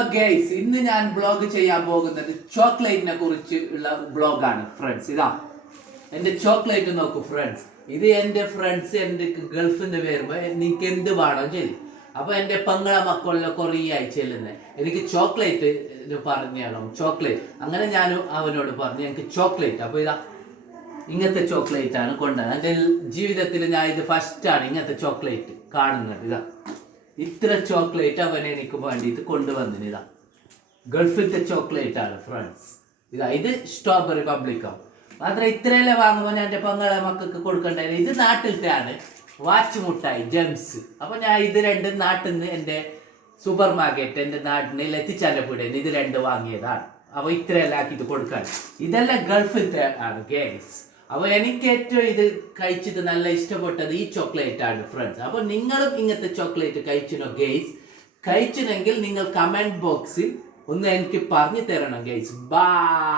Guys, ഇന്ന് ഞാൻ blog ചെയ്യാൻ പോകുന്നത് ചോക്ലേറ്റിനെ കുറിച്ച് ഉള്ള ബ്ലോഗാണ് ഫ്രണ്ട്സ്. ഇതാ എന്റെ ചോക്ലേറ്റ് നോക്കൂ ഫ്രണ്ട്സ്. ഇത് എന്റെ ഫ്രണ്ട്സ് എന്റെ ഗൾഫിൽ നിന്ന് വരുമ്പോ നിങ്ങൾക്ക് എന്ത് വേണം ചെല്ലും. അപ്പൊ എന്റെ പങ്ങള മക്കളിലെ കുറേ ആയി ചെല്ലുന്നത് എനിക്ക് ചോക്ലേറ്റ് പറഞ്ഞാണോ ചോക്ലേറ്റ്. അങ്ങനെ ഞാൻ അവനോട് പറഞ്ഞു എനിക്ക് ചോക്ലേറ്റ്. അപ്പൊ ഇതാ ഇങ്ങനത്തെ ചോക്ലേറ്റ് ആണ് കൊണ്ടുവന്നത്. എൻ്റെ ജീവിതത്തിൽ ഞാൻ ഇത് ഫസ്റ്റാണ് ഇങ്ങനത്തെ ചോക്ലേറ്റ് കാണുന്നത്. ഇതാ ഇത്ര ചോക്ലേറ്റ് അവൻ എനിക്ക് വേണ്ടിയിട്ട് കൊണ്ടുവന്നിന്. ഇതാ ഗൾഫിലത്തെ ചോക്ലേറ്റ് ആണ് ഫ്രണ്ട്സ്. ഇത് സ്ട്രോബെറി പബ്ലിക്കാവും. മാത്രം ഇത്രയെല്ലാം വാങ്ങുമ്പോൾ ഞാൻ എൻ്റെ പങ്ങളെ മക്കൾക്ക് കൊടുക്കണ്ടായിരുന്നു. ഇത് നാട്ടിലത്തെ ആണ്, വാച്ച് മുട്ടായി ജെംസ്. അപ്പൊ ഞാൻ ഇത് രണ്ടും നാട്ടിൽ നിന്ന് എൻ്റെ സൂപ്പർ മാർക്കറ്റ് എൻ്റെ നാട്ടിൽ എത്തിച്ചാലപ്പൂടേന്ന് ഇത് രണ്ട് വാങ്ങിയതാണ്. അപ്പൊ ഇത്രയെല്ലാം ആക്കി ഇത് കൊടുക്കാൻ. ഇതെല്ലാം ഗൾഫിലത്തെ ആണ് ഗേസ്. അപ്പൊ എനിക്ക് ഏറ്റവും ഇത് കഴിച്ചിട്ട് നല്ല ഇഷ്ടപ്പെട്ടത് ഈ ചോക്ലേറ്റ് ആണ് ഫ്രണ്ട്സ്. അപ്പൊ നിങ്ങളും ഇങ്ങനത്തെ ചോക്ലേറ്റ് കഴിച്ചിനോ ഗേസ്? കഴിച്ചിനെങ്കിൽ നിങ്ങൾ കമന്റ് ബോക്സിൽ ഒന്ന് എനിക്ക് പറഞ്ഞു തരണം ഗേസ്. ബൈ.